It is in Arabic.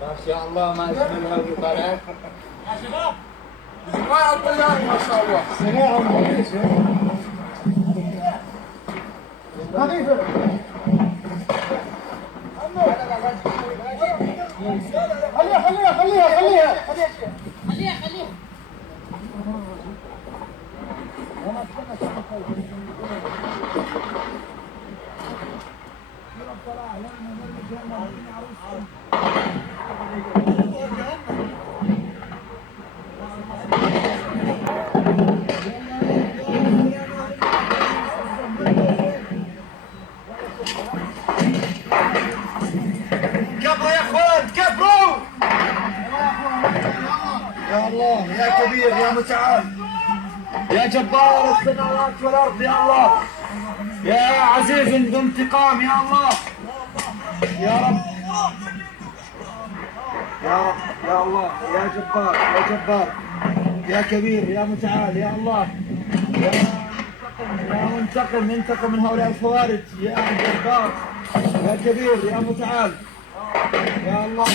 ما شاء الله ما يسمعها ويطالعك. يا شباب صناعة الطيار ما شاء الله. صناعة مهندس. خفيفة. خليها. كبروا يا اخوان كبروا. يا الله يا كبير يا متعال يا جبار السماوات والارض يا الله يا عزيز ذو انتقام يا الله يا رب يا رب يا الله يا جبار يا جبار يا كبير يا متعال يا الله يا منتقم انتقم من هؤلاء الخوارج يا جبار يا كبير يا متعال يا الله